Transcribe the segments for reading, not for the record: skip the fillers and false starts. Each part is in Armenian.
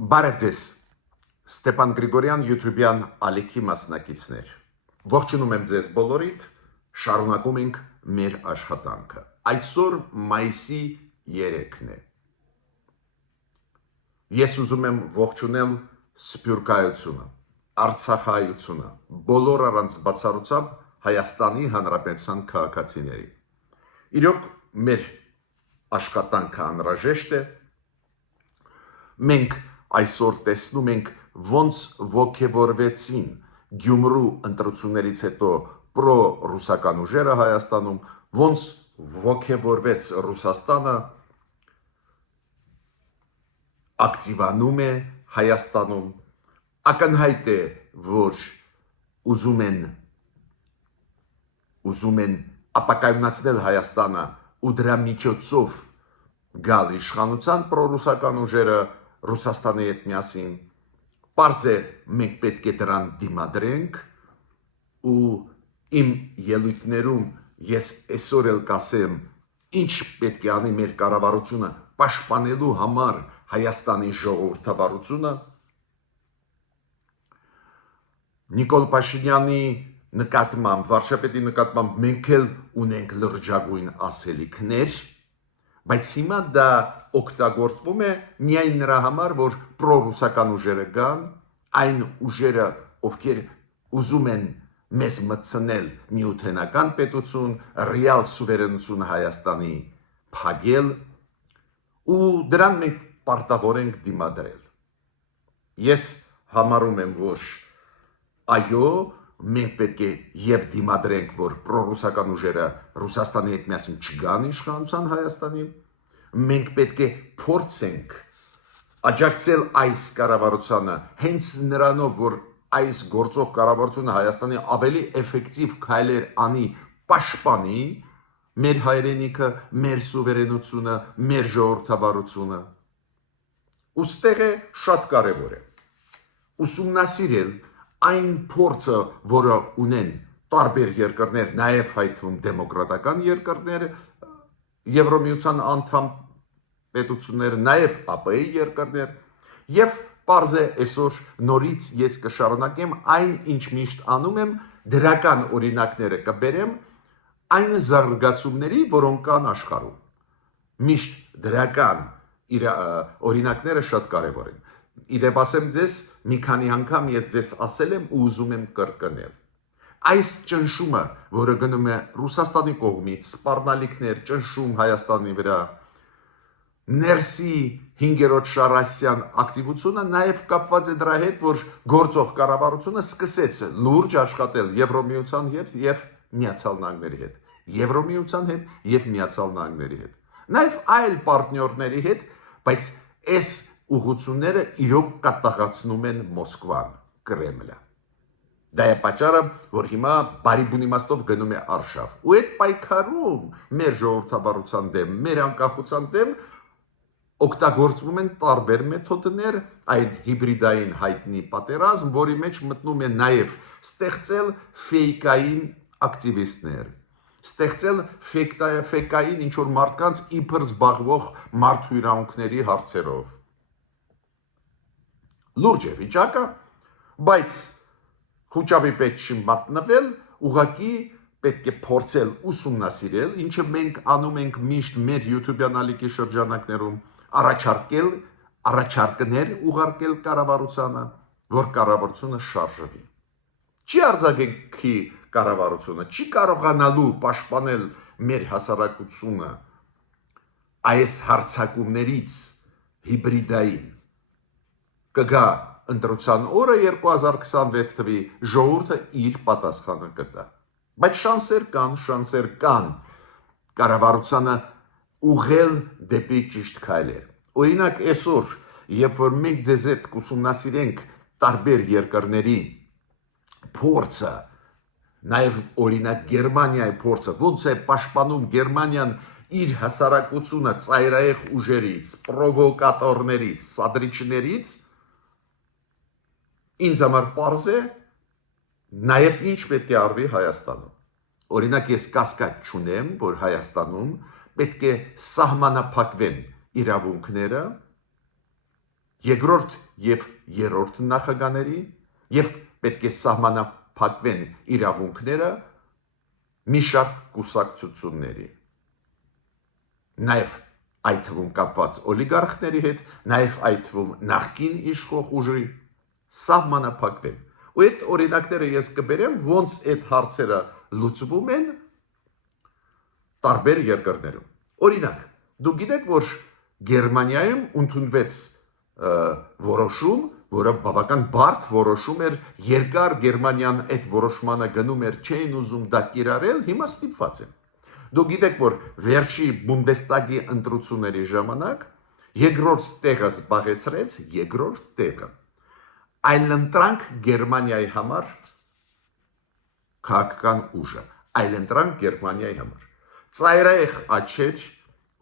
Բարև ձեզ, Ստեփան Գրիգորյան YouTube-յան ալիքի մասնակիցներ։ Ողջունում եմ ձեզ բոլորիդ, շարունակում ենք մեր աշխատանքը։ Այսօր մայիսի 3-ն է։ Ես ուզում եմ ողջունել Սփյուռքայությունը, Արցախայությունը, բոլոր առանց բացառությամբ Հայաստանի Հանրապետության քաղաքացիների։ Իրոք մեր աշխատանքը անհրաժեշտ է։ Մենք այսօր տեսնում ենք ոնց ոգևորվեցին Գյումրու ընտրություններից հետո պրո-ռուսական ուժերը Հայաստանում, ոնց ոգևորվեց Ռուսաստանը, ակտիվանում է Հայաստանում, ակնհայտ է, որ ուզում են ապակայունացնել Հայաստանը ու դրա միջոցով գալ իշխանության պրո-ռուսական ուժերը Ռուսաստանի հետ միասին, պարզ է մենք պետք է դրան դիմադրենք ու իմ ելույթներում ես այսօր էլ կասեմ ինչ պետք է անի մեր կառավարությունը պաշտպանելու համար Հայաստանի ժողովրդավարությունը Նիկոլ Փաշինյանի նկատմամբ, վարչապետի նկատմամբ մենք էլ ունենք լրջագույն ասելիքներ, բայց հիմա դա օգտագործվում է միայն նրա համար, որ պրո-ռուսական ուժերը կան, այն ուժերը, ովքեր ուզում են մեզ մտցնել միութենական պետություն, ռեալ սուվերենություն Հայաստանի փակել, ու դրան մենք պարտավոր ենք դիմադրել։ Ես համարում եմ, որ այո, մենք պետք է եւ դիմադրենք, որ պրո-ռուսական ուժերը Ռուսաստանի հետ միասին չգան իշխանության Հայաստանի, մենք պետք է փորձենք աջակցել այս կառավարությանը հենց նրանով, որ այս գործող կառավարությունը Հայաստանի ավելի էֆեկտիվ քայլեր անի, պաշտպանի մեր հայրենիքը, մեր սուվերենությունը, մեր ժողովրդավարությունը։ Ուստեղ է շատ կարևոր է ուսումնասիրել այն փորձը, որը ունեն տարբեր երկրներ, նաև այդ թվում դեմոկրատական երկրներ, Եվրոմիության անդամ պետությունները, նաև ԱՊԷ երկրներ, եւ պարզ է այսօր նորից ես կշարունակեմ այն, ինչ միշտ անում եմ, դրական օրինակները կբերեմ այն զարգացումների, որոնք կան աշխարհում։ Միշտ դրական օրինակները շատ կարևոր են։ Իդեպ ասեմ ձեզ, մի քանի անգամ ես ձեզ ասել եմ ու ուզում եմ կրկնել։ Այս ճնշումը, որը գնում է Ռուսաստանի կողմից, սպառնալիքներ, ճնշում Հայաստանի վրա, ներսի 5-րդ շարասյան ակտիվությունը նաև կապված է դրա հետ, որ գործող կառավարությունը սկսեց լուրջ աշխատել Եվրոմիության եւ Միացյալ Նահանգների հետ, Եվրոմիության հետ եւ Միացյալ Նահանգների հետ, նաև այլ պարտներների հետ, բայց այս ուղղությունները իրոք կատաղացնում են Մոսկվան, Կրեմլը։ Դա է պատճառը, որ հիմա բարի բուն իմաստով գնում է արշավ։ Ու այդ պայքարում մեր ժողովրդավարության դեմ, մեր անկախության դեմ օգտագործվում են տարբեր մեթոդներ, այդ հիբրիդային հայտնի պատերազմ, որի մեջ մտնում է նաև ստեղծել ֆեյկային ակտիվիստներ, ստեղծել ֆեյկային ինչ-որ մարդկանց իբր զբաղվող մարդու իրավունքների հարցերով։ Լուրջ է վիճակը, բայց խոճապի պետք չի մատնվել, ուղղակի պետք է փորձել ուսումնասիրել, ինչը մենք անում ենք միշտ մեր YouTube-յան ալիքի շրջանակներում, առաջարկներ ուղարկել կառավարությանը, որ կառավարությունը շարժվի։ Չի արձագանքի կառավարությունը, չի կարողանալու պաշտպանել մեր հասարակությունը այս հարձակումներից հիբրիդային։ Կգա ընտրության օրը 2026 թվի ժողովուրդը իր պատասխանը կտա։ Բայց շանսեր կան կառավարությանը ուղղել դեպի ճիշտ քայլեր։ Օրինակ այսօր, երբ որ մենք ձեզ հետ կուսումնասիրենք տարբեր երկրների փորձը, նաև օրինակ Գերմանիայի փորձը, ոնց է պաշտպանում Գերմանիան իր հասարակությունը ծայրահեղ ուժերից, պրովոկատորներից, սադրիչներից, ինձ համար պարզ է նաև ինչ պետք է արվի Հայաստանում։ Օրինակ ես կասկած չունեմ, որ Հայաստանում պետք է սահմանափակվեն իրավունքները երկրորդ եւ երրորդ նախագաների եւ պետք է սահմանափակվեն իրավունքները մի շարք կուսակցությունների, նաեւ այդ թվում կապված օլիգարխների հետ, նաեւ այդ թվում նախկին իշխող ուժի սահմանափակվեն։ Ու այդ օրինակները ես կբերեմ, ոնց այդ հարցերը լուծվում են տարբեր երկրներում։ Օրինակ, դուք գիտեք, որ Գերմանիայում ընդունվեց որոշում, որը բավական բարդ որոշում էր, երկար Գերմանիան այդ որոշմանը գնում էր, չէին ուզում դա կիրառել, հիմա ստիպված են։ Դուք գիտեք, որ վերջի Բունդեստագի ընտրությունների ժամանակ երկրորդ տեղը զբաղեցրեց երկրորդ տեղը։ Այլընտրանք Գերմանիայի համար քաղաքական ուժը, այլընտրանք Գերմանիայի համար։ Ծայրահեղ աչքեր,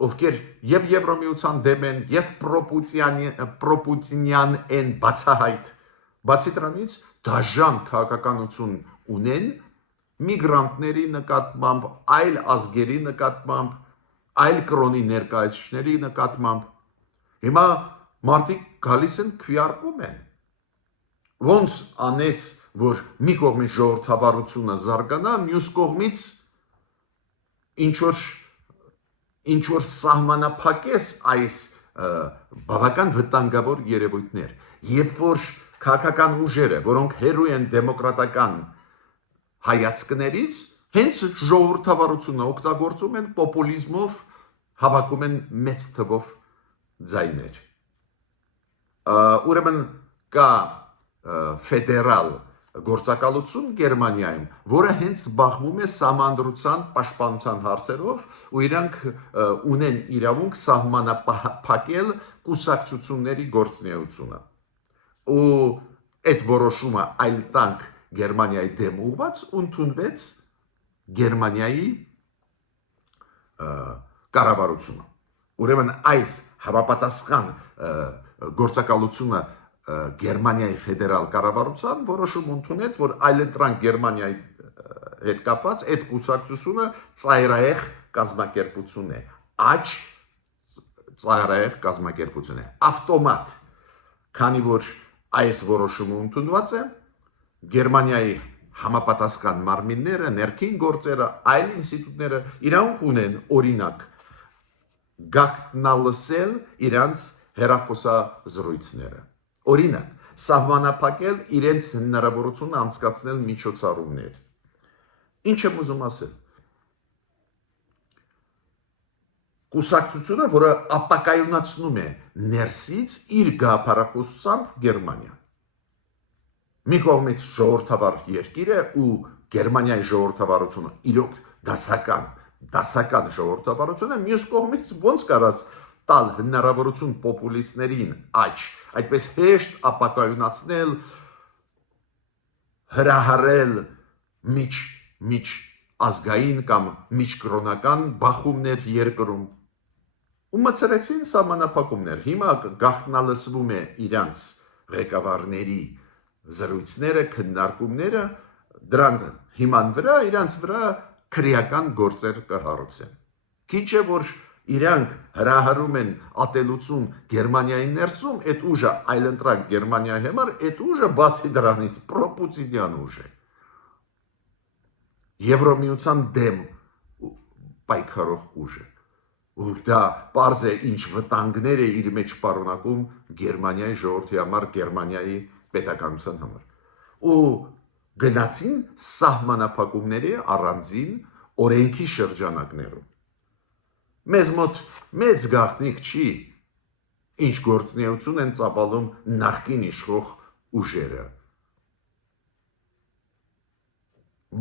ովքեր եւ Եվրոմիության դեմ են, եւ պրոպուտինյան են բացահայտ, բացի դրանից դաժան քաղաքականություն ունեն միգրանտների նկատմամբ, այլ ազգերի նկատմամբ, այլ կրոնի ներկայացուցիչների նկատմամբ։ Հիմա մարդիկ գալիս են քվեարկում են։ Ոնց անես, որ մի կողմից ժողովրդավարությունը զարգանա, մյուս կողմից ինչ որ սահմանափակես այս բավական վտանգավոր երևույթներ, երբ որ քաղաքական ուժերը, որոնք հերու են դեմոկրատական հայացքներից, հենց ժողովրդավարությունը օգտագործում են պոպուլիզմով, հավաքում են մեծ թվով ձայներ։ Ուրեմն կա ֆեդերալ գործակալություն Գերմանիայում, որը հենց զբաղվում է սահմանադրության պաշտպանության հարցերով, ու իրանք ունեն իրավունք սահմանափակել կուսակցությունների գործունեությունը։ Ու այդ որոշումը այլ տանք Գերմանիայի դեմ ուղված ընդունվեց Գերմանիայի կառավարությունը։ Ուրեմն այս հավապատասխան գործակալությունը Գերմանիայի ֆեդերալ կառավարության որոշում ընդունեց, որ այլընտրանք Գերմանիայի հետ կապված այդ կուսակցությունը ծայրահեղ կազմակերպություն է, աճ ծայրահեղ կազմակերպություն է, ավտոմատ, քանի որ այս որոշումը ընդունված է, Գերմանիայի համապատասխան մարմինները, ներքին գործերը, այլ ինստիտուտները իրավունք ունեն, օրինակ, գաղտնալսել իրանց հեռախոսազրույցները։ Օրինակ, սահմանափակել իրենց հնարավորությունը անցկացնել միջոցառումներ։ Ինչ եմ ուզում ասել։ Կուսակցությունը, որը ապակայունացնում է ներսից իր գաղափարախոսությամբ Գերմանիան։ Մի կողմից ժողովրդավար երկիր է ու Գերմանիայի ժողովրդավարությունը իրոք դասական ժողովրդավարություն է, մյուս կողմից ոնց կարաս տալ հնարավորություն պոպուլիստներին աճ, այդպես հեշտ ապակայունացնել, հրահարել միջ ազգային կամ միջկրոնական բախումներ երկրում ու մցրեցին սահմանափակումներ։ Հիմա գաղտնալսվում է իրանց ղեկավարների զրույցները, քննարկումները, դրան հիման վրա իրանց վրա քրեական գործեր կհարուցեն։ Քիչ է որ իրանք հրահարում են ատելություն Գերմանիայի ներսում, այդ ուժը այլընտրանք Գերմանիայի համար, այդ ուժը բացի դրանից պրոպուտինյան ուժ է։ Եվրոմիության դեմ պայքարող ուժ է։ Ու դա պարզ է ինչ վտանգներ է իր մեջ պարունակում Գերմանիայի ժողովրդի համար, Գերմանիայի պետականության համար։ Ու գնացին սահմանափակումների առանձին օրենքի շրջանակներում։ Մեզ մոտ մեծ գաղտնիք չի, ինչ գործունեություն են ծավալում նախկին իշխող ուժերը։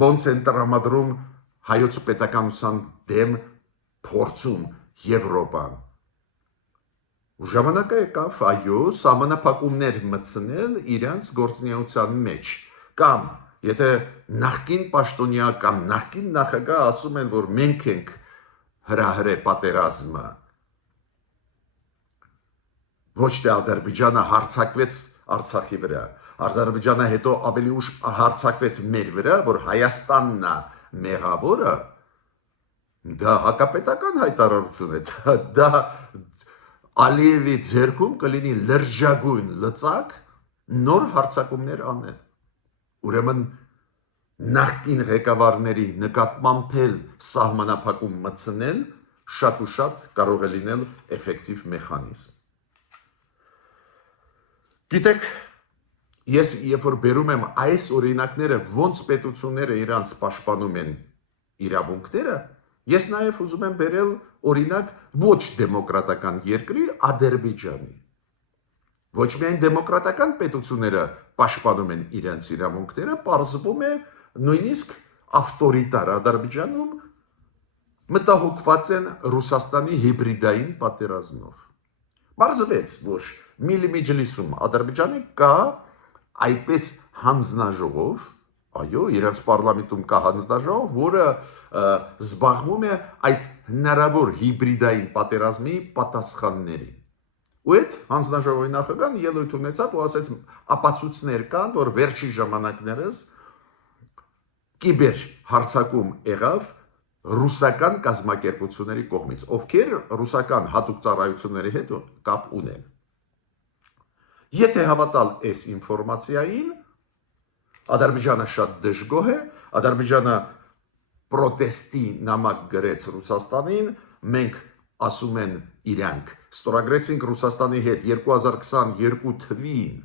Ոնց են տրամադրում հայոց պետականության դեմ փորձում Եվրոպան։ Ու ժամանակը եկավ, այո, սահմանափակումներ մտցնել իրանց գործունեության մեջ, կամ եթե նախկին պաշտոնյա կամ նախկին նախագահ ասում են, որ մենք ենք հրահրե պատերազմը, ոչ թե Ադրբեջանը հարձակվեց Արցախի վրա, Ադրբեջանը հետո ավելի ուշ հարձակվեց մեր վրա, որ Հայաստանն է մեղավորը, դա հակապետական հայտարարություն է, դա Ալիևի ձեռքում կլինի լրջագույն լծակ նոր հարձակումներ անել։ Ուրեմն նախկին ղեկավարների նկատմամբ էլ սահմանափակում մտցնել շատ ու շատ կարող է լինել էֆեկտիվ մեխանիզմ։ Գիտեք, ես երբ որ բերում եմ այս օրինակները, ոնց պետությունները իրանց պաշտպանում են իրավունքները, ես նաև ուզում եմ բերել օրինակ ոչ դեմոկրատական երկրի Ադրբեջանի։ Ոչ միայն դեմոկրատական պետությունները պաշտպանում են իրենց իրավունքները, պարզվում է նույնիսկ ավտորիտար Ադրբեջանում մտահոգված են Ռուսաստանի հիբրիդային պատերազմով։ Պարզվեց, որ Միլի Մեջլիսում Ադրբեջանի կա այդպես հանձնաժողով, այո, իրենց պարլամենտում կա հանձնաժողով, որը զբաղվում է այդ հնարավոր հիբրիդային պատերազմի պատասխաններին։ Ու այդ հանձնաժողովի նախագահան ելույթ ունեցավ ու ասեց ապացույցներ կան, որ վերջի ժամանակներս կիբեր հարձակում եղավ ռուսական կազմակերպությունների կողմից, ովքեր ռուսական հատուկ ծառայությունների հետ կապ ունեն։ Եթե հավատալ այս ինֆորմացիային, Ադրբեջանը շատ դժգոհ է, Ադրբեջանը պրոտեստի նամակ գրեց Ռուսաստանին, մենք ասում են իրանք, ստորագրեցինք Ռուսաստանի հետ 2022 թվին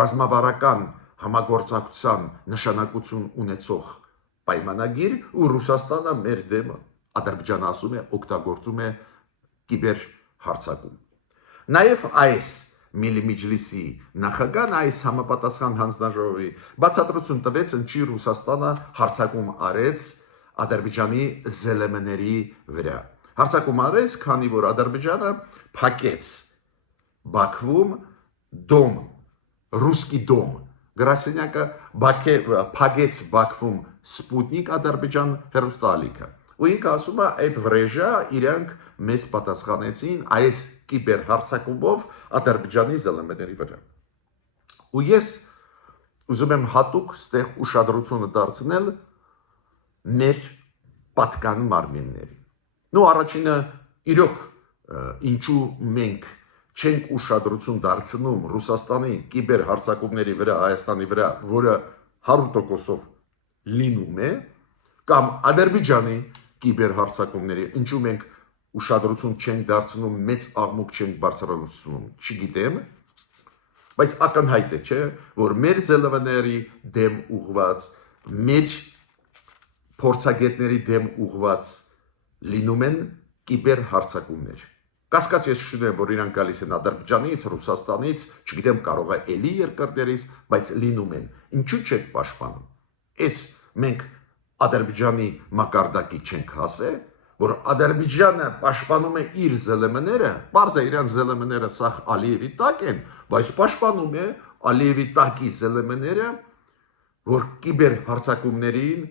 ռազմավարական համագործակցության նշանակություն ունեցող պայմանագիր ու Ռուսաստանը մեր դեմ, Ադրբեջանը ասում է, օգտագործում է կիբեր հարձակում։ Նաև այս Միլի Մեջլիսի նախագահան այս համապատասխան հանձնաժողովի բացատրություն տվեց, ինչի Ռուսաստանը հարձակում արեց Ադրբեջանի ԶԼՄ-ների վրա։ Հարձակում արեց, քանի որ Ադրբեջանը փակեց Բաքվում դոմ, ռուսկի դոմ, գրասենյակը փակեց Բաքվում Սպուտնիկ Ադրբեջան հեռուստաալիքը։ Ու ինքը ասում է, այդ վրեժա իրանք մեզ պատասխանեցին այս կիբեր հարձակումով Ադրբեջանի ԶԼՄ-ների վրա։ Ու ես ուզում եմ հատուկ ստեղ ուշադրությունը դարձնել մեր պատկան մարմիններին։ Նու առաջինը իրոք ինչու մենք չենք ուշադրություն դարձնում Ռուսաստանի կիբեր հարձակումների վրա, Հայաստանի վրա, որը 100%-ով լինում է, կամ Ադրբեջանի կիբեր հարձակումների, ինչու մենք ուշադրություն չենք դարձնում, մեծ աղմուկ չենք բարձրացնում, չգիտեմ, բայց ակնհայտ է, չէ, որ մեր ԶԼՄ-ների դեմ ուղված, մեր փորձագետների դեմ ուղված լինում են կիբեր հարձակումներ։ Կասկած ես չունեմ, որ իրանք գալիս են Ադրբեջանից, Ռուսաստանից, չգիտեմ, կարող է էլի երկրներից, բայց լինում են։ Ինչու չեք պաշտպանում։ Այս մենք Ադրբեջանի մակարդակի չենք հասել, որ Ադրբեջանը պաշտպանում է իր ԶԼՄ-ները, բարձր է իրանց ԶԼՄ-ները սախ Ալիևի տակ են, բայց պաշտպանում է Ալիևի տակի ԶԼՄ-ները, որ կիբեր հարձակումներին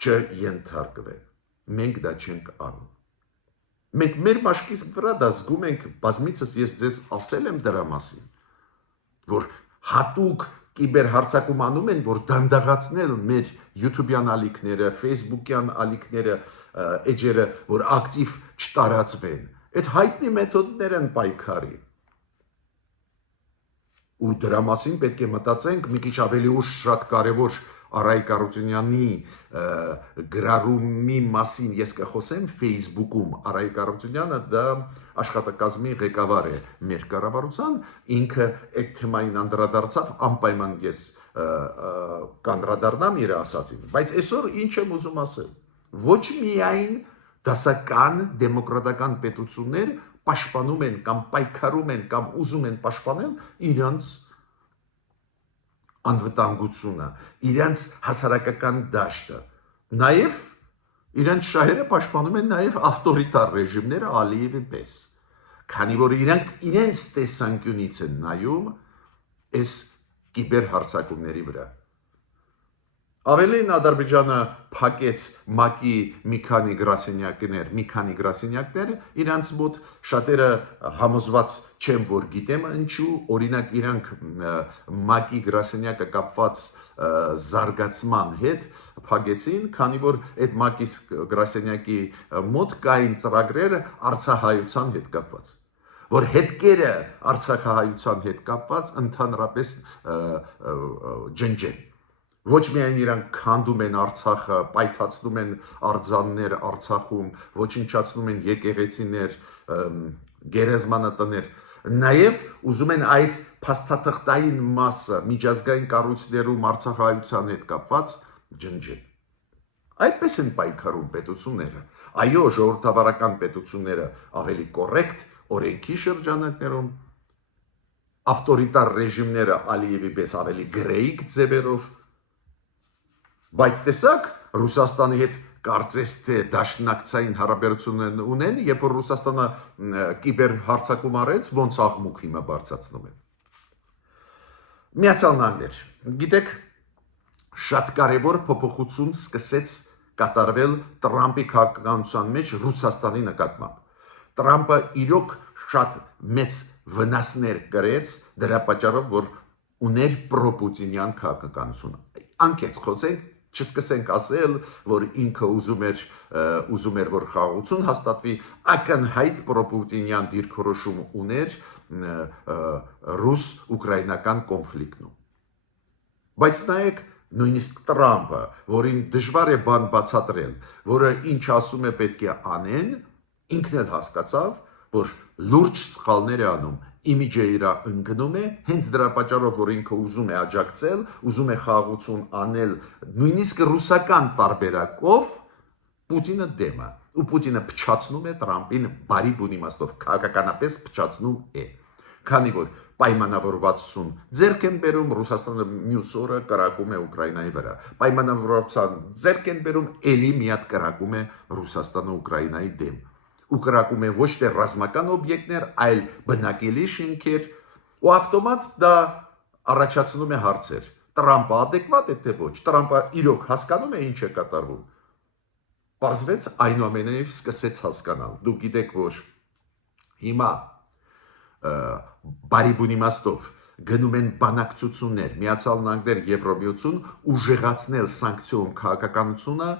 չենթարկվեն։ Մենք դա չենք անում։ Մենք մեր մաշկից վրա դա զգում ենք, բազմիցս ես ձեզ ասել եմ դրա մասին, որ հատուկ կիբեր հարձակում անում են, որ դանդաղացնել մեր YouTube-յան ալիքները, Facebook-յան ալիքները, էջերը, որ ակտիվ չտարածվեն։ Այդ հայտնի մեթոդներ են պայքարի։ Ու դրա մասին պետք է մտածենք մի քիչ ավելի ուշ շատ կարևոր Արայիկ Արությունյանի գրառումի մասին ես կխոսեմ Facebook-ում։ Արայիկ Արությունյանը դա աշխատակազմի ղեկավար է մեր կառավարության, ինքը այդ թեմային անդրադարձավ, անպայման ես կանդրադառնամ իր ասածին, բայց այսօր ինչ եմ ուզում ասել, ոչ միայն դասական դեմոկրատական պետություններ պաշտպանում են կամ պայքարում են կամ ուզում են պաշտպանել իրանց անվտանգությունը, իրանց հասարակական դաշտը, նաև իրանց շահերը պաշտպանում են նաև ավտորիտար ռեժիմները Ալիևի պես, քանի որ իրանք իրենց տեսանկյունից են նայում այս կիբեր հարձակումների վրա։ Ավելին Ադրբեջանը փակեց ՄԱԿ-ի մի քանի գրասենյակներ իրանց մոտ, շատերը համոզված չեն, որ գիտեմ ինչու, օրինակ իրանք ՄԱԿ-ի գրասենյակը կապված զարգացման հետ փակեցին, քանի որ այդ Մակիս Գրասենյակի մոտ կային ծրագրեր արցախայության հետ կապված, որ հետքերը արցախահայության հետ կապված ընդհանրապես ջնջեն։ Ոչ միայն իրանք քանդում են Արցախը, պայթացնում են արձաններ Արցախում, ոչնչացնում են եկեղեցիներ, գերեզմանատներ, նաև ուզում են այդ փաստաթղթային մասը միջազգային կառույցներում արցախահայության հետ կապված ջնջեն։ Այդպես են պայքարում պետությունները։ Այո, ժողովրդավարական պետությունները ավելի կոռեկտ, օրենքի շրջանակներում, ավտորիտար ռեժիմները Ալիևի պես ավելի գրեիկ ձևերով, բայց տեսակ Ռուսաստանի հետ կարծես թե դաշնակցային հարաբերություն ունեն, երբ որ Ռուսաստանը կիբեր հարձակում արեց, ոնց աղմուկ հիմա բարձրացնում են։ Միացյալ Նահանգներ, գիտեք, շատ կարևոր փոփոխություն սկսեց կատարվել Տրամպի քաղաքականության մեջ Ռուսաստանի նկատմամբ։ Տրամպը իրոք շատ մեծ վնասներ կրեց դրա պատճառով, որ ուներ պրոպուտինյան քաղաքականություն։ Անկեղծ խոսենք, չսկսենք ասել, որ ինքը ուզում էր, որ խաղաղություն հաստատվի, ակնհայտ պրոպուտինյան դիրքորոշում ուներ ռուս-ուկրաինական կոնֆլիկտում։ Բայց նայեք, նույնիսկ Տրամպը, որին դժվար է բան բացատրել, որը ինչ ասում է պետք է անեն, ինքն էլ հասկացավ, որ լուրջ սխալներ է անում, իմիջը իր ընկնում է, հենց դրա պատճառով, որ ինքը ուզում է աջակցել, ուզում է խաղաղություն անել, նույնիսկ ռուսական տարբերակով, Պուտինը դեմ է, ու Պուտինը փչացնում է Տրամպին բարի բուն իմաստով, քաղաքականապես փչացնում է, քանի որ պայմանավորվածություն ձեռք են բերում, Ռուսաստանը մյուս օրը կրակում է Ուկրաինայի վրա, պայմանավորվածության ձեռք են բերում, էլի մի հատ կրակում է Ռուսաստանը Ուկրաինայի դեմ, ու կրակում է ոչ թե ռազմական օբյեկտներ, այլ բնակելի շենքեր, ու ավտոմատ դա առաջացնում է հարցեր։ Տրամպը adekvat է թե ոչ, Տրամպը իրոք հասկանում է ինչ է կատարվում։ Պարզվեց այնուամենայնիվ սկսեց հասկանալ։ Դուք գիտեք, որ հիմա բարի բուն իմաստով գնում են բանակցություններ, Միացյալ Նահանգներ, Եվրոմիություն ուժեղացնել սանկցիոն քաղաքականությունը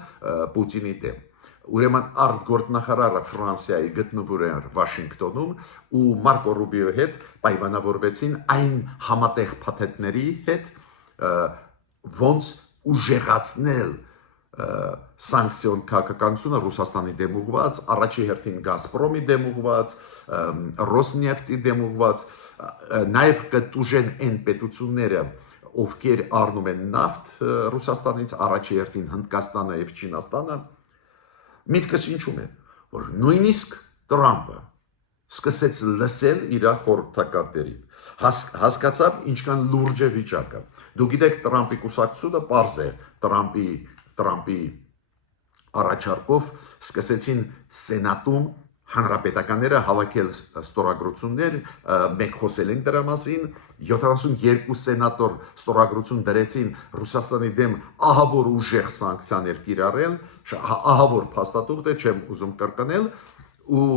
Պուտինի դեմ։ Ուրեմն արտգործնախարարը Ֆրանսիայի գտնվում էր Վաշինգտոնում ու Մարկո Ռուբիոյի հետ պայմանավորվեցին այն համատեղ փաթեթների հետ, ոնց ուժեղացնել սանկցիոն քաղաքականությունը Ռուսաստանի դեմ ուղված, առաջի հերթին Գազպրոմի դեմ ուղված, Ռոսնեֆտի դեմ ուղված, նաև կտուժեն այն պետությունները, ովքեր առնում են նավթ Ռուսաստանից, առաջի հերթին Հնդկաստանը եւ Չինաստանը։ Միտքս ինչու՞մ է, որ նույնիսկ Տրամպը սկսեց լսել իր խորհրդականներին, հասկացավ ինչքան լուրջ է վիճակը։ Դուք գիտեք, Տրամպի կուսակցությունը պարզ է, Տրամպի առաջարկով սկսեցին Սենատում հանրապետականները հավաքել ստորագրություններ, մենք խոսել ենք դրա մասին, 72 սենատոր ստորագրություն դրեցին Ռուսաստանի դեմ ահավոր ուժեղ սանկցիաներ կիրառել, ահավոր փաստաթուղթ է, չեմ ուզում կրկնել, ու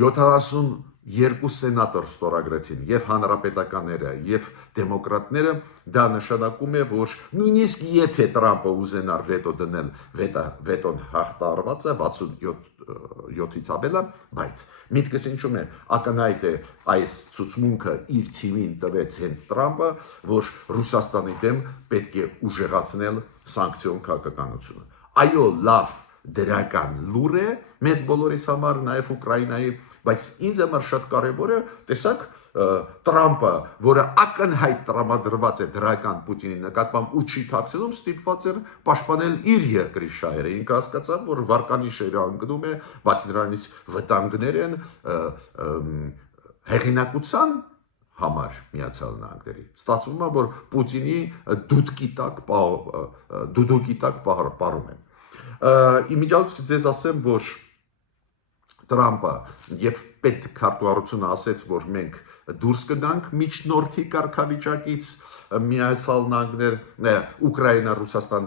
72 սենատոր ստորագրեցին, եւ հանրապետականները, եւ դեմոկրատները, դա նշանակում է, որ նույնիսկ եթե Տրամպը ուզենար վետո դնել, վետոն հաղթարված է 67-ից ավելը, բայց միտքս ինչու՞մ է, ակնհայտ է այս ցուցմունքը իր թիմին տվեց հենց Տրամպը, որ Ռուսաստանի դեմ պետք է ուժեղացնել սանկցիոն քաղաքականությունը։ Այո, լավ դրական լուր է մեզ բոլորիս համար, նաև Ուկրաինայի, բայց ինձ համար շատ կարևոր է, տեսակ Տրամպը, որը ակնհայտ տրամադրված է դրական Պուտինի նկատմամբ ու չի թաքցնում, ստիպված էր պաշտպանել իր երկրի շահերը։ Ինքը հասկացավ, որ վարկանիշերը անկնում է, բացի դրանից վտանգներ են հեղինակության համար Միացյալ Նահանգների։ Ստացվում է, որ Պուտինի դուդուկի տակ պարում են։ Իմիջիայլոց ձեզ ասեմ, որ Տրամպը եւ պետքարտուղարությունը ասեց, որ մենք դուրս կգանք միջնորդի կարգավիճակից Միացյալ Նահանգներ, Ուկրաինա, Ռուսաստան,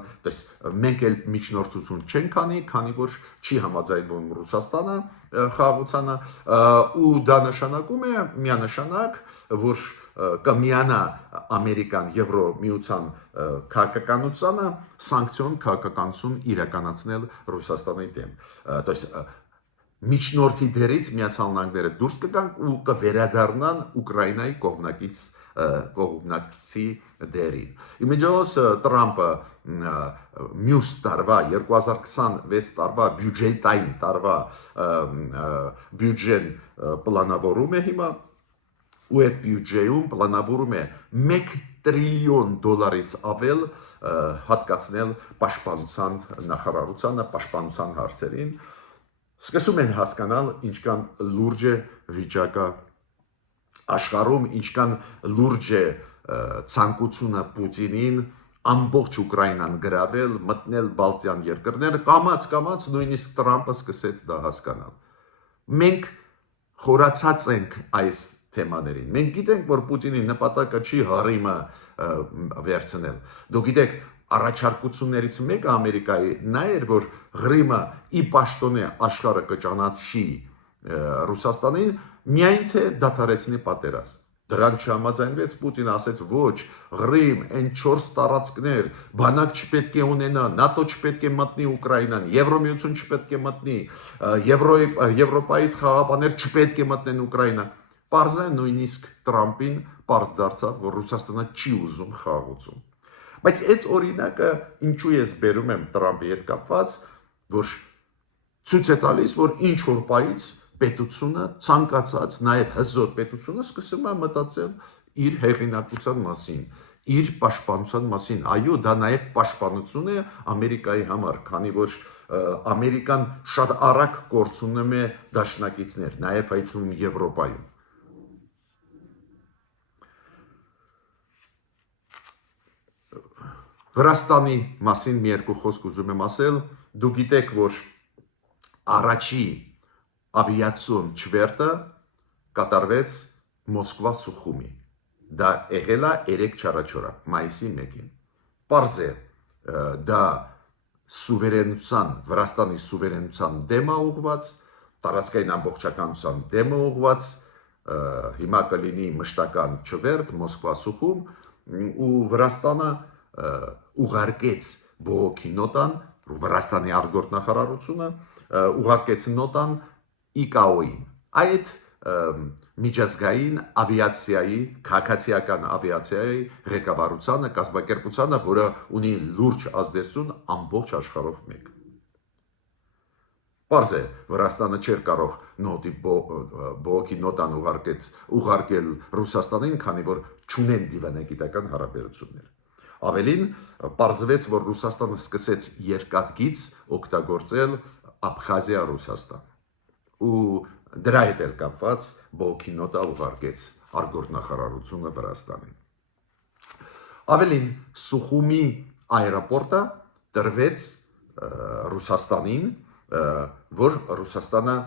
մենք էլ միջնորդություն չենք անի, քանի որ չի համաձայնվում Ռուսաստանը խաղաղությանը, ու դա նշանակում է միանշանակ, որ կմիանա Ամերիկան Եվրոմիության քաղաքականությանը սանկցիոն քաղաքականություն իրականացնել Ռուսաստանի դեմ։ Միջնորդի դերից Միացյալ Նահանգները դուրս կգան ու կվերադառնան Ուկրաինայի կողմնակցի դերին։ Իմիջիայլոց Տրամպը մյուս տարվա 2026 տարվա բյուջետային տարվա բյուջեն պլանավորում է հիմա ու այդ բյուջեում պլանավորում է 1 տրիլիոն դոլարից ավել հատկացնել պաշտպանության նախարարությանը, պաշտպանության հարցերին։ Սկսում են հասկանալ ինչքան լուրջ է վիճակը աշխարհում, ինչքան լուրջ է ցանկությունը Պուտինին ամբողջ Ուկրաինան գրավել, մտնել Բալտյան երկրները, կամաց նույնիսկ Տրամպը սկսեց դա հասկանալ։ Մենք խորացած ենք այս թեմաներին։ Մենք գիտենք, որ Պուտինի նպատակը չի Հռիմը վերցնել։ Դուք գիտեք, առաջարկություններից մեկը Ամերիկայի նա էր, որ Հռիմը ի պաշտոնե աշխարհը կճանաչի Ռուսաստանին, միայն թե դադարեցնի պատերազմ։ Դրան չհամաձայնվեց Պուտինը, ասեց ոչ, Հռիմ, այն 4 տարածքներ, բանակ չպետք է ունենա, ՆԱՏՕ չպետք է մտնի Ուկրաինան, Եվրոմիություն չպետք է մտնի, Եվրոպայից խաղաղաբաներ չպետք է մտնեն Ուկրաինա։ Պարզ է նույնիսկ Տրամպին պարզ դարձավ, որ Ռուսաստանը չի ուզում խաղաղություն։ Բայց այդ օրինակը ինչու ես բերում եմ Տրամպի հետ կապված, որ ցույց է տալիս, որ ինչ որ պայից պետությունը ցանկացած նաև հզոր պետությունը սկսում է մտածել իր հեղինակության մասին, իր պաշտպանության մասին։ Այո, դա նաև պաշտպանություն է Ամերիկայի համար, քանի որ Ամերիկան շատ արագ կորցնում է դաշնակիցներ, նաև այդ թվում Եվրոպայում։ Վրաստանի մասին մի երկու խոսք ուզում եմ ասել, դուք գիտեք, որ առաջի ավիացիոն չվերտը կատարվեց Մոսկվա Սուխումի։ Դա եղել է 3 չարաչորա, մայիսի 1-ին։ Պարզ է, դա Վրաստանի սուվերենության դեմ է ուղղված, տարածքային ամբողջականության դեմ է ուղղված, հիմա կլինի մշտական չվերտ Մոսկվա Սուխում ու Վրաստանը ուղարկեց բողոքի նոտան, Վրաստանի արտգործ նախարարությունը ուղարկեց նոտան ICAO-ին։ Այդ միջազգային ավիացիայի, քաղաքացիական ավիացիայի ղեկավարությանը, կազմակերպությանը, որը ունի լուրջ ազդեցություն ամբողջ աշխարհով մեկ։ Պարզ է, Վրաստանը չէր կարող բողոքի նոտան ուղարկել Ռուսաստանին, քանի որ չունեն դիվանագիտական հարաբերություններ։ Ավելին, պարզվեց, որ Ռուսաստանը սկսեց երկաթգիծ օգտագործել Աբխազիա-Ռուսաստան։ Ու դրա հետ էլ կապված բողոքի նոտա ուղարկեց արտգործ նախարարությունը Վրաստանին։ Ավելին, Սուխումի аэропորտը տրվեց Ռուսաստանին, որ Ռուսաստանը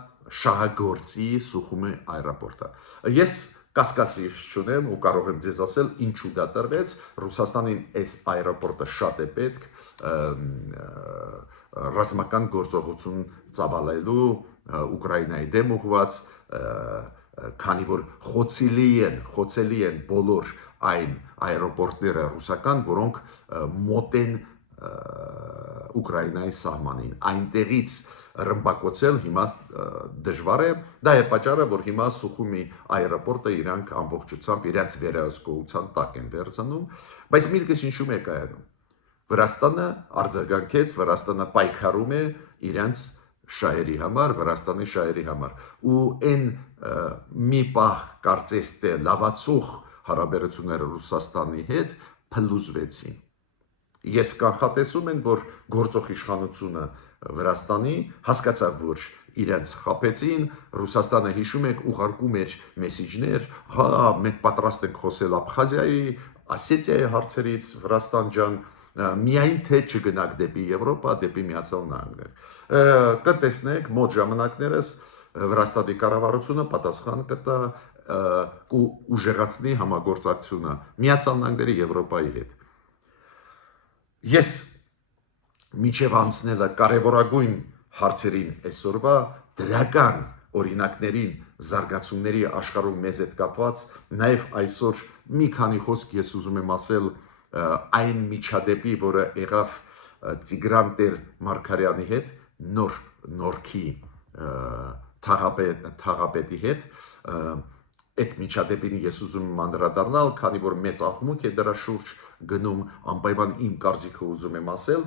շահագործի Սուխումի аэропորտը։ Ես կասկածի չունեմ ու կարող եմ ձեզ ասել ինչու դա տրվեց, Ռուսաստանին այս аэропորտը շատ է պետք ռազմական գործողություն ծավալելու Ուկրաինայի դեմ ուղղված, քանի որ խոցելի են բոլոր այն аэропորտները ռուսական, որոնք մոտ են Ուկրաինայի սահմանին։ Այնտեղից ռմբակոծել հիմա դժվար է, դա է պատճառը, որ հիմա Սուխումի аэропորտը իրանք ամբողջությամբ իրենց վերահսկողության տակ են վերցնում, բայց միտքս ինչու է կայանում։ Վրաստանը արձագանքեց, Վրաստանը պայքարում է իրենց շահերի համար, Վրաստանի շահերի համար, ու այն մի պահ կարծես թե լավացող հարաբերությունները Ռուսաստանի հետ փլուզվեցին։ Ես կանխատեսում եմ, որ գործող իշխանությունը Վրաստանի հասկացավ, որ իրենց խաբեցին, Ռուսաստանը հիշում եք ուղարկում էր մեսիջներ, հա, մենք պատրաստ ենք խոսել Աբխազիայի, Ասետիայի հարցերից, Վրաստան ջան, միայն թե չգնաք դեպի Եվրոպա, դեպի Միացյալ Նահանգներ։ Կտեսնեք մոտ ժամանակներս Վրաստանի կառավարությունը պատասխան կտա ուժեղացնի համագործակցությունը Միացյալ Նահանգների Եվրոպայի հետ։ Ես միջև անցնելը կարևորագույն հարցերին այսօրվա դրական օրինակներին, զարգացումների աշխարհում մեզ հետ կապված, նաև այսօր մի քանի խոսք ես ուզում եմ ասել այն միջադեպի, որը եղավ Տիգրան Տեր Մարգարյանի հետ, Նորքի թաղապետի հետ, այդ միջադեպին ես ուզում եմ անդրադառնալ, քանի որ մեծ աղմուկ է դրա շուրջ գնում, անպայման իմ կարծիքը ուզում եմ ասել,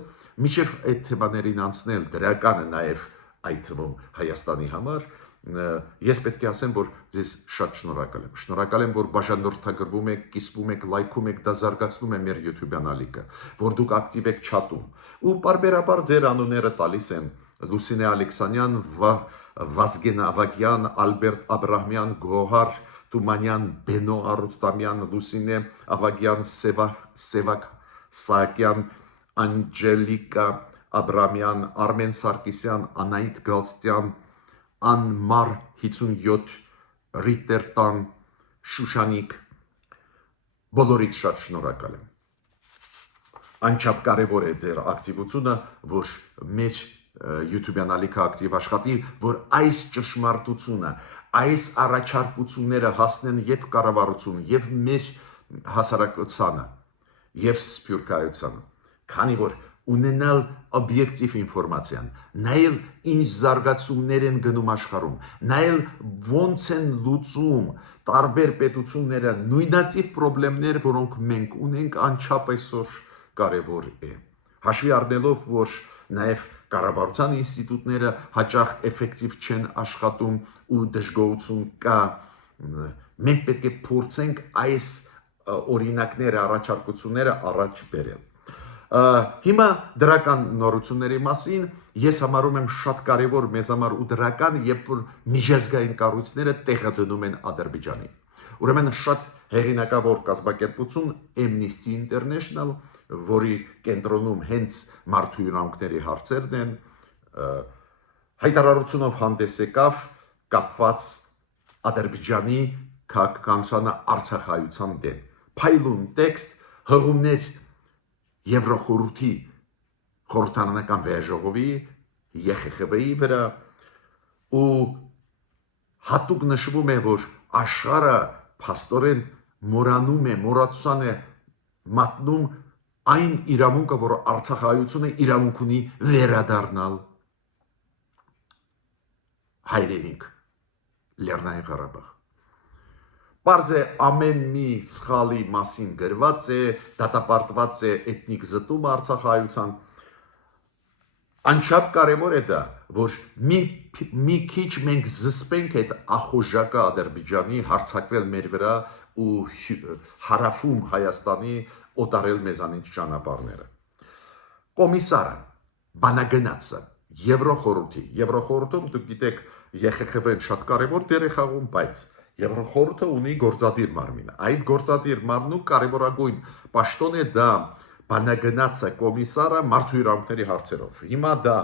միջև այդ թեմաներին անցնել դրականը նաև այդ թվում Հայաստանի համար, ես պետք է ասեմ, որ ձեզ շատ շնորհակալ եմ։ Շնորհակալ եմ, որ բաժանորդագրվում եք, կիսվում եք, լայքում եք, դա զարգացնում է մեր YouTube ալիքը, որ դուք ակտիվ եք չաթում։ Ու պարբերաբար ձեր անունները տալիս են Լուսինե Ալեքսանյան, Վազգեն Ավագյան, Ալբերտ Աբրահամյան, Գոհար Թումանյան, Բենո Արուստամյան, Լուսինե Ավագյան, Սևակ Սահակյան, Անջելիկա Աբրամյան, Արմեն Սարգսյան, Անահիտ Գալստյան, Անմար 57, Ռիտերտան, Շուշանիկ, բոլորիդ շատ շնորհակալ եմ։ Անչափ կարևոր է ձեր ակտիվությունը, որ մեր YouTube-յան ալիքը ակտիվ աշխատի, որ այս ճշմարտությունը, այս առաջարկությունները հասնեն եւ կառավարություն, եւ մեր հասարակությանը, եւ սփյուռքայությանը, քանի որ ունենալ օբյեկտիվ ինֆորմացիան, նայել ինչ զարգացումներ են գնում աշխարհում, նայել ոնց են լուծում տարբեր պետությունները նույնատիպ խնդիրներ, որոնք մենք ունենք, անչափ այսօր կարևոր է։ Հաշվի առնելով, որ նաև կառավարության ինստիտուտները հաճախ էֆեկտիվ չեն աշխատում ու դժգոհություն կա, մենք պետք է փորձենք այս օրինակները, առաջարկությունները առաջ բերել։ Հիմա դրական նորությունների մասին ես համարում եմ շատ կարևոր մեզ համար ու դրական, երբ որ միջազգային կառույցները տեղը դնում են Ադրբեջանին։ Ուրեմն շատ հեղինակավոր կազմակերպություն Amnesty International, որի կենտրոնում հենց մարդու իրավունքների հարցերն են, հայտարարությունով հանդես եկավ կապված Ադրբեջանի քաղաքականությանը Արցախայության դեմ։ Փայլուն տեքստ, հղումներ Եվրոխորհրդի խորհրդարանական վեաժողովի, ԵԽԽՎ-ի վրա ու հատուկ նշվում է, որ աշխարհը փաստորեն մոռանում է, մոռացան է մատնում այն իրավունքը, որ Արցախայությունը իրավունք ունի վերադառնալ հայրենիք Լեռնային Ղարաբաղ։ Պարզ է ամեն մի սխալի մասին գրված է, դատապարտված է էթնիկ զտում Արցախայության։ Անչափ կարևոր է դա, որ մի քիչ մենք զսպենք այդ ախոժակը Ադրբեջանի հարձակվել մեր վրա ու հարավում Հայաստանի օտարել մեզանից ճանապարհները։ Կոմիսարը, բանագնացը, Եվրոխորհրդում դուք գիտեք, ԵԽԽՎ-ն շատ կարևոր դեր է խաղում, բայց Եվրոխորհուրդը ունի գործադիր մարմին։ Այդ գործադիր մարմնում կարևորագույն պաշտոն է դա բանագնացը կոմիսարը մարդու իրավունքների հարցերով։ Հիմա դա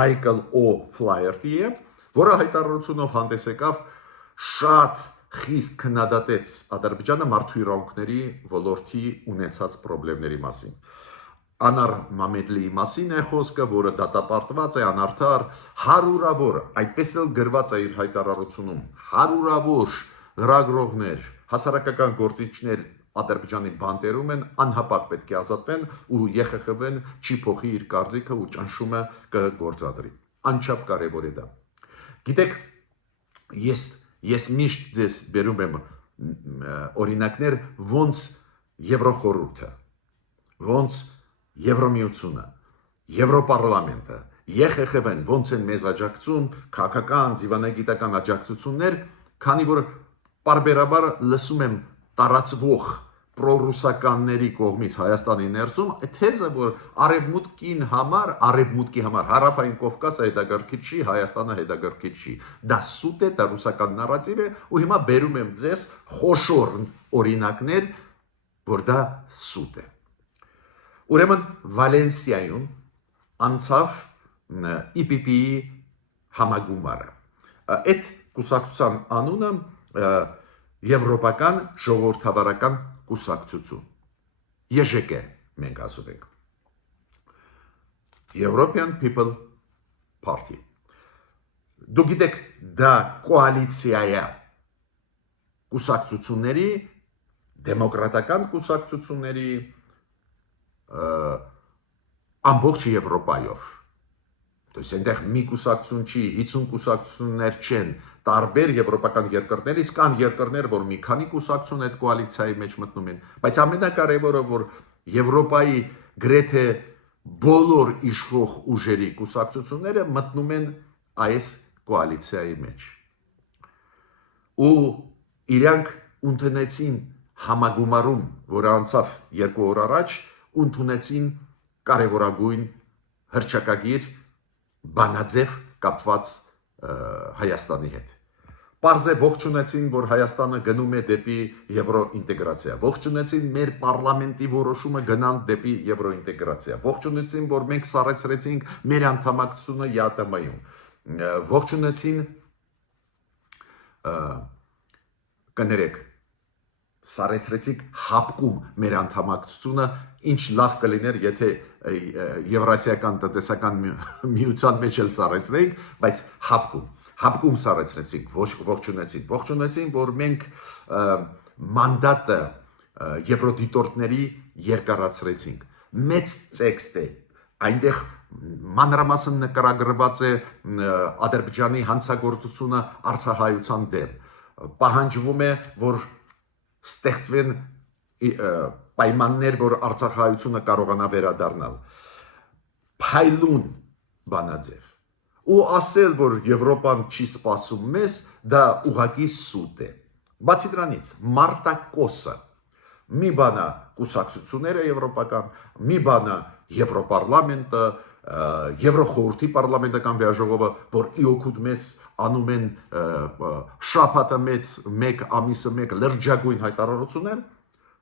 Մայքլ Օ'Ֆլաերտի է, որը հայտարարությունով հանդես եկավ շատ խիստ քննադատեց Ադրբեջանը մարդու իրավունքների ոլորտի ունեցած խնդիրների մասին։ Անար Մամեդլիի մասին է խոսքը, որը դատապարտված է, անարդար, հարյուրավոր, այդպես էլ գրված է իր հայտարարությունում, հարյուրավոր լրագրողներ, հասարակական գործիչներ Ադրբեջանի բանտերում են, անհապաղ պետք է ազատվեն ու ԵԽԽՎ-ն չի փոխի իր կարծիքը ու ճնշումը կգործադրի։ Անչափ կարևոր է դա։ Գիտեք, ես միշտ ձեզ բերում եմ օրինակներ, ոնց Եվրոխորհուրդը, ոնց Եվրամիությունը, Եվրոպարլամենտը, ԵԽԽՎ-ն ոնց են մեզ աջակցում, քաղաքական, դիվանագիտական աջակցություններ, քանի որ պարբերաբար լսում եմ տարածվող պրոռուսականների կողմից Հայաստանի ներսում թեզը, որ արևմուտքի համար հարավային Կովկասը հետաքրքիր չի, Հայաստանը հետաքրքիր չի։ Դա սուտ է, դա ռուսական նարատիվ է, ու հիմա բերում եմ ձեզ խոշոր օրինակներ, որ դա սուտ է։ Ուրեմն Վալենսիայում անցավ ԻՊՊ-ի համագումարը։ այդ կուսակցության անունը Եվրոպական ժողովրդավարական կուսակցություն ԵԺԿ մենք ասում ենք European People Party դու գիտեք դա կոալիցիա է կուսակցությունների դեմոկրատական կուսակցությունների ամբողջ Եվրոպայով То есть այնտեղ մի կուսակցություն չի, 50 կուսակցություններ չեն, տարբեր եվրոպական երկրներից կան երկրներ, որ մի քանի կուսակցություն այդ կոալիցիայի մեջ մտնում են, բայց ամենակարևորը, որ Եվրոպայի գրեթե բոլոր իշխող ուժերի կուսակցությունները մտնում են այս կոալիցիայի մեջ։ Ու իրանք ընդունեցին համագումարում, որ անցավ 2 օր առաջ, ընդունեցին կարևորագույն հռչակագիր բանաձև կապված Հայաստանի հետ։ Պարզ է ողջունեցին, որ Հայաստանը գնում է դեպի եվրոինտեգրացիա։ Ողջունեցին մեր պարլամենտի որոշումը գնալ դեպի եվրոինտեգրացիա։ Ողջունեցին, որ մենք սառեցրեցինք մեր անդամակցությունը ԵԱՏՄ-ում։ Ողջունեցին կներեք սառեցրեցիք հապկում մեր անդամակցությունը, ինչ լավ կլիներ, եթե Եվրասիական տնտեսական միության մեջ էլ սառեցնեինք, բայց հապկում սառեցրեցինք, ողջունեցին, որ մենք մանդատը եվրոդիտորդների երկարացրեցինք։ Մեծ տեքստ է, այնտեղ մանրամասն նկարագրված է Ադրբեջանի հանցագործությունը Արցախայության դեմ։ Պահանջվում է, որ ստեղծվեն պայմաններ, որ Արցախայությունը կարողանա վերադառնալ։ Փայլուն բանաձև։ Ու ասել, որ Եվրոպան չի սպասում մեզ, դա ուղղակի սուտ է։ Բացի դրանից, մարտակոսը մի բանա կուսակցությունները եվրոպական, մի բանա Եվրոպարլամենտը, Եվրոխորհրդի պարլամենտական վիայժողովը, որ իօքուտ մեզ անում են շաբաթը մեկ ամիսը մեկ լրջագույն հայտարարություններ,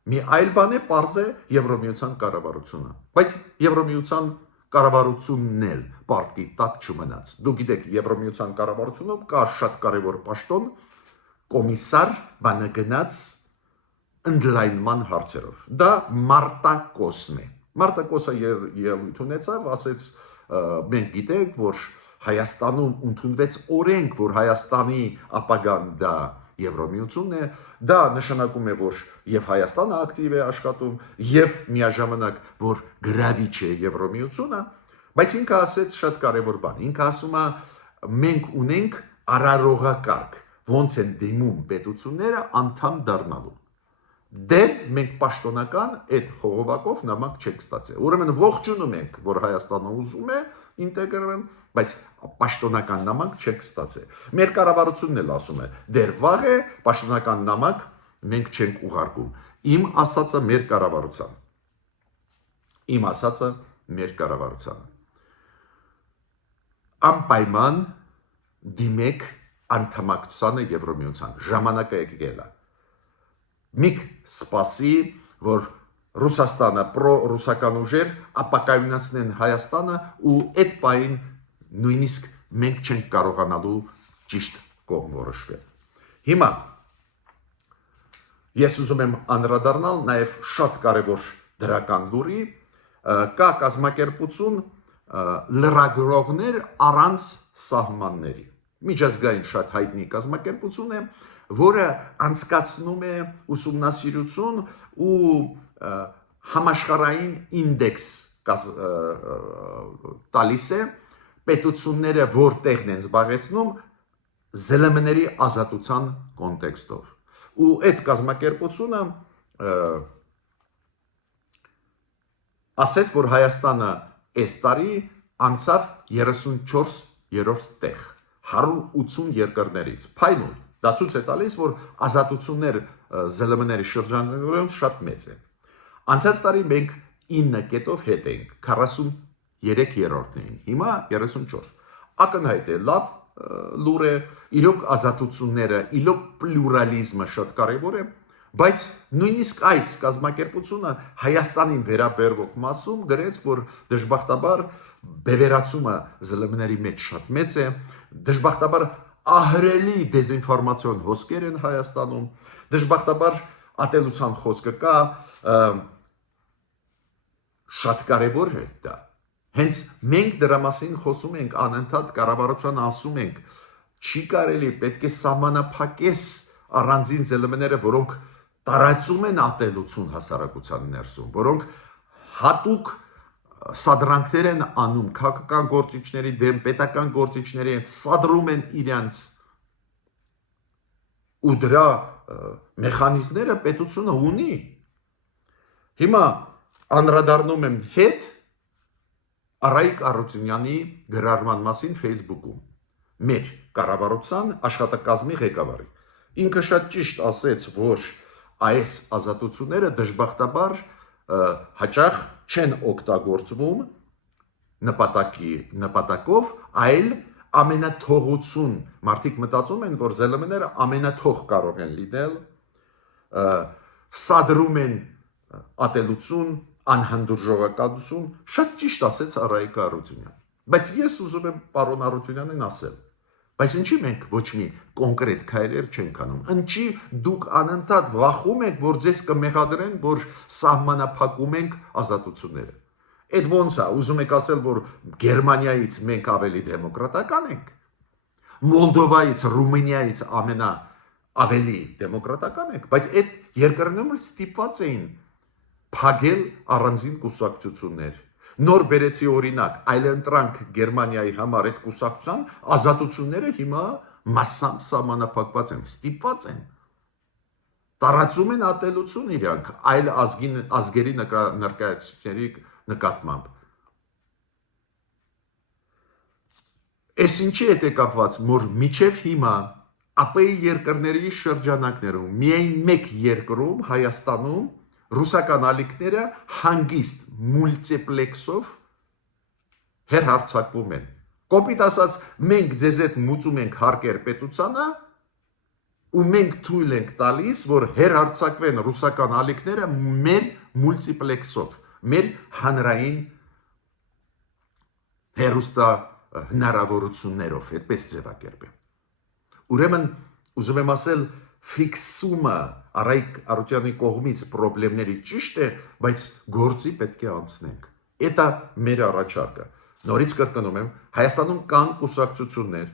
մի այլ բան է պարզ է Եվրոմիության կառավարությունը, բայց Եվրոմիության կառավարությունն էլ պարտքի տակ չմնաց։ Դու գիտեք, Եվրոմիության կառավարությունում կա շատ կարևոր պաշտոն, կոմիսար բանագնաց ընդլայնման հարցերով։ Դա Մարտակոսն է։ Մարտակոսը ելույթ ունեցավ, ասեց մենք գիտենք, որ Հայաստանում ընդունվեց օրենք, որ Հայաստանի ապագան դա Եվրոմիությունն է, դա նշանակում է, որ եւ Հայաստանը ակտիվ է աշխատում, եւ միաժամանակ, որ գրավիչ է Եվրոմիությունը, բայց ինքը ասեց շատ կարևոր բան։ Ինքը ասում է, մենք ունենք արարողակարգ, ոնց են դիմում պետությունները անդամ դառնալու։ Դե մենք պաշտոնական այդ խողովակով նամակ չենք ստացել։ Ուրեմն ողջունում ենք, որ Հայաստանը ուզում է ինտեգրվել, բայց պաշտոնական նամակ չենք ստացել։ Մեր կառավարությունն էլ ասում է, դեռ վաղ է, պաշտոնական նամակ մենք չենք ուղարկում։ Իմ ասածը մեր կառավարության։ Անպայման դիմեք անդամակցությանը Եվրոմիության։ Ժամանակը եկել է։ Միք սպասի, որ Ռուսաստանը պրո-ռուսական ուժեր ապակայունացնեն Հայաստանը ու այդ պահին նույնիսկ մենք չենք կարողանալու ճիշտ կողմ որոշվել։ Հիմա ես ուզում եմ անդրադառնալ նաև շատ կարևոր դրական լուրի, կա կազմակերպություն լրագրողներ առանց սահմանների։ Միջազգային շատ հայտնի կազմակերպություն է, որը անցկացնում է ուսումնասիրություն ու համաշխարհային ինդեքս տալիս է պետությունները որտեղն են զբաղեցնում ԶԼՄ-ների ազատության կոնտեքստով։ Ու այդ կազմակերպությունը ասեց, որ Հայաստանը այս տարի անցավ 34-րդ տեղ 180 երկրներից։ Փայլուն, դա ցույց է տալիս, որ ազատություններ ԶԼՄ-ների շրջանում շատ մեծ է։ Անցած տարի մենք 9 կետով հետ էինք, 43-րդն էին, հիմա 34։ Ակնհայտ է, լավ լուր է, իրոք ազատությունները, իրոք պլուրալիզմը շատ կարևոր է, բայց նույնիսկ այս կազմակերպությունը Հայաստանին վերաբերվող մասում գրեց, որ դժբախտաբար բևեռացումը ԶԼՄ-ների մեջ շատ մեծ է, դժբախտաբար ահրելի դեզինֆորմացիոն հոսքեր են Հայաստանում, դժբախտաբար ատելության խոսքը կա, շատ կարևոր է դա։ Հենց մենք դրա մասին խոսում ենք անընդհատ կառավարության ասում ենք, չի կարելի, պետք է սահմանափակես առանձին զելմները, որոնք տարածում են ատելություն հասարակության ներսում, որոնք հատուկ սադրանքներ են անում քաղաքական գործիչների դեմ, պետական գործիչների դեմ, սադրում են իրենց ու դրա մեխանիզմները պետությունը ունի։ Հիմա անդրադառնում եմ հետ Արայիկ Արությունյանի գրառման մասին Facebook-ում, մեր կառավարության աշխատակազմի ղեկավարի։ Ինքը շատ ճիշտ ասեց, որ այս ազատությունները դժբախտաբար հաճախ չեն օգտագործվում նպատակով, այլ ամենաթողություն, մարդիկ մտածում են, որ զելմները ամենաթող կարող են լինել, սադրում են ատելություն, անհանդուրժողականություն, շատ ճիշտ ասեց Արայիկ Արությունյանը։ Բայց ես ուզում եմ պարոն Արությունյանին ասել, բայց ինչի մենք ոչ մի կոնկրետ քայլեր չենք անում, ինչի դուք անընդհատ վախում եք, որ ձեզ կմեղադրեն, որ սահմանափակում ենք ազատությունները։ Այդ ոնց է, ուզում եք ասել, որ Գերմանիայից մենք ավելի դեմոկրատական ենք, Մոլդովայից, Ռումինիայից ավելի դեմոկրատական ենք, բայց այդ երկրներում ստիպված էին փակել առանձին կուսակցություններ։ Նոր բերեցի օրինակ, այլընտրանք Գերմանիայի համար այդ կուսակցության ազատությունները հիմա մասամբ սահմանափակված են, ստիպված են։ Տարածում են ատելություն իրանք այլ ազգերի ներկայացուցիչների նկատմամբ։ Այս ինչի հետ է կապված, որ միջև հիմա ԱՊ-ի երկրների շրջանակներում միայն մեկ երկրում Հայաստանում ռուսական ալիքները հանգիստ մուլտիպլեքսով հերհարցակվում են։ Կոպիտ ասած, մենք ձեզ հետ մուծում ենք հարկեր պետությանը ու մենք թույլ ենք տալիս, որ հերհարցակվեն ռուսական ալիքները մեր մուլտիպլեքսով, մեր հանրային հերոստա հնարավորություններով, այդպես ձևակերպեմ։ Ուրեմն ուզում եմ ասել, ֆիքսումը Արայիկ Արությունյանի կողմից խնդիրների ճիշտ է, բայց գործի պետք է անցնենք։ Դա մեր առաջարկը։ Նորից կրկնում եմ, Հայաստանում կան կուսակցություններ,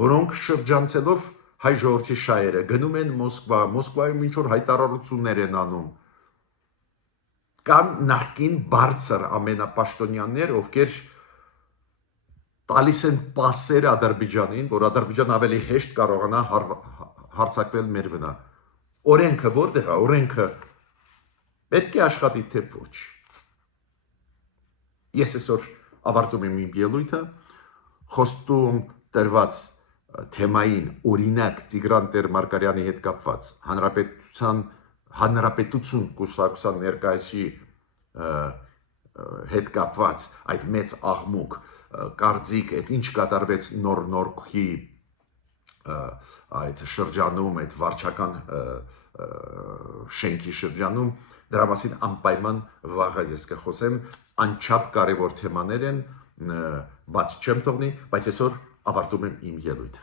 որոնք շրջանցելով հայ ժողովրդի շահերը գնում են Մոսկվա, Մոսկվայում ինչ որ հայտարարություններ են անում։ Կան նախկին բարձր ամենապաշտոնյաներ, ովքեր տալիս են պասեր Ադրբեջանին, որ Ադրբեջանը ավելի հեշտ կարողանա հարձակվել մեր վրա։ Օրենքը որտեղ է, օրենքը պետք է աշխատի թե ոչ։ Ես այսօր ավարտում եմ իմ ելույթը, խոստում տրված թեմային օրինակ Տիգրան Տեր-Մարգարյանի հետ կապված հանրապետություն կուսակցության ներկայացի հետ կապված այդ մեծ աղմուկ կարծիք, այդ ինչ կատարվեց նոր-նորքի այդ շրջանում, այդ վարչական շենքի շրջանում, դրա մասին անպայման վաղը ես կխոսեմ, անչափ կարևոր թեմաներ են, բաց չեմ թողնի, բայց այսօր ավարտում եմ իմ ելույթը։